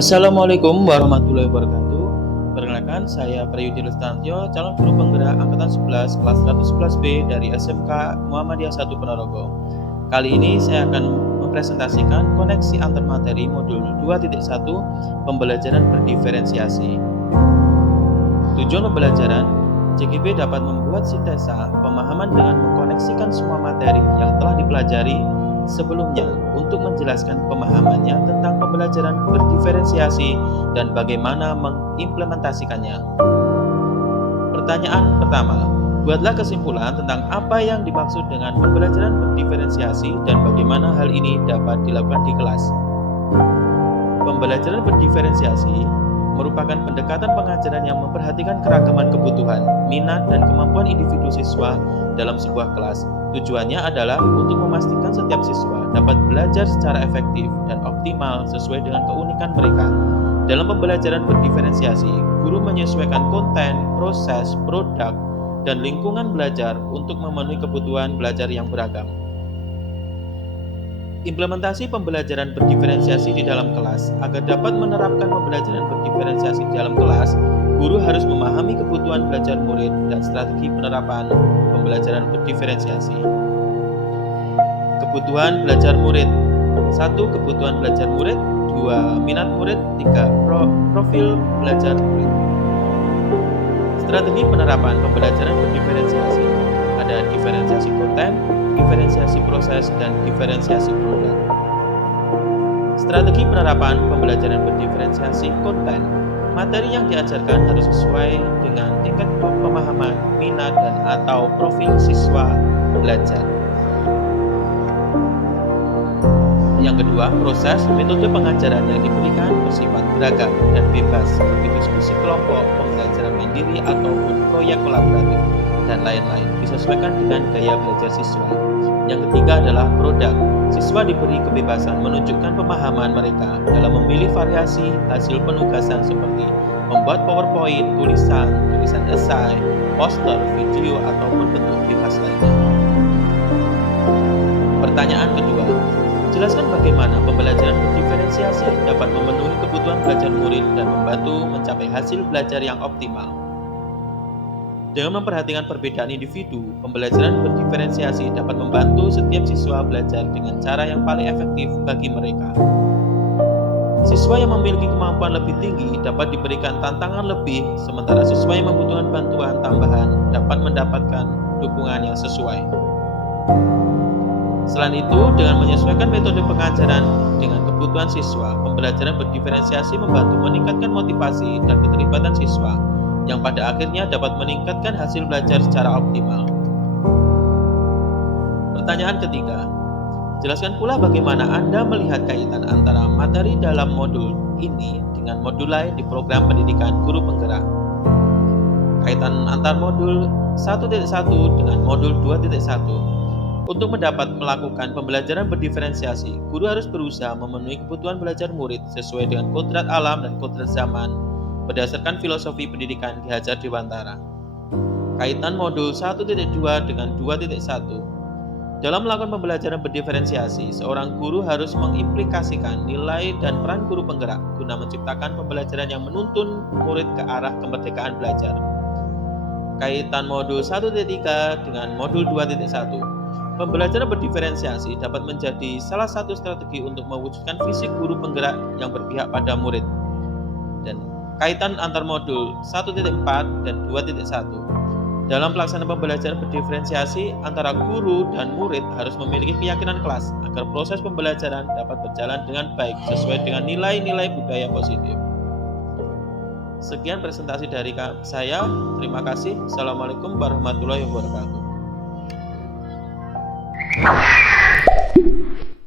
Assalamualaikum warahmatullahi wabarakatuh. Perkenalkan, saya Prayudi Lestantio, calon guru penggerak angkatan 11 kelas 111B dari SMK Muhammadiyah 1 Ponorogo. Kali ini saya akan mempresentasikan koneksi antar materi modul 2.1 pembelajaran berdiferensiasi. Tujuan pembelajaran, CGP dapat membuat sintesa pemahaman dengan mengkoneksikan semua materi yang telah dipelajari sebelumnya untuk menjelaskan pemahamannya tentang pembelajaran berdiferensiasi dan bagaimana mengimplementasikannya. Pertanyaan pertama, buatlah kesimpulan tentang apa yang dimaksud dengan pembelajaran berdiferensiasi dan bagaimana hal ini dapat dilakukan di kelas. Pembelajaran berdiferensiasi merupakan pendekatan pengajaran yang memperhatikan keragaman kebutuhan, minat, dan kemampuan individu siswa dalam sebuah kelas. Tujuannya adalah untuk memastikan setiap siswa dapat belajar secara efektif dan optimal sesuai dengan keunikan mereka. Dalam pembelajaran berdiferensiasi, guru menyesuaikan konten, proses, produk, dan lingkungan belajar untuk memenuhi kebutuhan belajar yang beragam. Implementasi pembelajaran berdiferensiasi di dalam kelas. Agar dapat menerapkan pembelajaran berdiferensiasi di dalam kelas, guru harus memahami kebutuhan belajar murid dan strategi penerapan pembelajaran berdiferensiasi. Kebutuhan belajar murid. 1. Kebutuhan belajar murid. 2. Minat murid. 3. Profil belajar murid. Strategi penerapan pembelajaran berdiferensiasi. Ada diferensiasi konten, diferensiasi proses, dan diferensiasi produk. Strategi penerapan pembelajaran berdiferensiasi konten. Materi yang diajarkan harus sesuai dengan tingkat pemahaman, minat, dan atau profil siswa belajar. Yang kedua, proses. Metode pengajaran yang diberikan bersifat beragam dan bebas seperti diskusi kelompok, pembelajaran mandiri, ataupun proyek kolaboratif, dan lain-lain disesuaikan dengan gaya belajar siswa. Yang ketiga adalah produk. Siswa diberi kebebasan menunjukkan pemahaman mereka dalam memilih variasi hasil penugasan seperti membuat PowerPoint, tulisan esai, poster, video, ataupun bentuk bebas lainnya. Pertanyaan kedua, jelaskan bagaimana pembelajaran berdiferensiasi dapat memenuhi kebutuhan belajar murid dan membantu mencapai hasil belajar yang optimal. Dengan memperhatikan perbedaan individu, pembelajaran berdiferensiasi dapat membantu setiap siswa belajar dengan cara yang paling efektif bagi mereka. Siswa yang memiliki kemampuan lebih tinggi dapat diberikan tantangan lebih, sementara siswa yang membutuhkan bantuan tambahan dapat mendapatkan dukungan yang sesuai. Selain itu, dengan menyesuaikan metode pengajaran dengan kebutuhan siswa, pembelajaran berdiferensiasi membantu meningkatkan motivasi dan keterlibatan siswa, yang pada akhirnya dapat meningkatkan hasil belajar secara optimal. Pertanyaan ketiga, jelaskan pula bagaimana Anda melihat kaitan antara materi dalam modul ini dengan modul lain di program pendidikan guru penggerak. Kaitan antar modul 1.1 dengan modul 2.1. Untuk melakukan pembelajaran berdiferensiasi, guru harus berusaha memenuhi kebutuhan belajar murid sesuai dengan kodrat alam dan kodrat zaman berdasarkan filosofi pendidikan Ki Hajar Dewantara. Kaitan modul 1.2 dengan 2.1. Dalam melakukan pembelajaran berdiferensiasi, seorang guru harus mengimplikasikan nilai dan peran guru penggerak guna menciptakan pembelajaran yang menuntun murid ke arah kemerdekaan belajar. Kaitan modul 1.3 dengan modul 2.1. Pembelajaran berdiferensiasi dapat menjadi salah satu strategi untuk mewujudkan visi guru penggerak yang berpihak pada murid. Dan kaitan antar modul 1.4 dan 2.1. Dalam pelaksanaan pembelajaran berdiferensiasi, antara guru dan murid harus memiliki keyakinan kelas agar proses pembelajaran dapat berjalan dengan baik sesuai dengan nilai-nilai budaya positif. Sekian presentasi dari saya. Terima kasih. Assalamualaikum warahmatullahi wabarakatuh.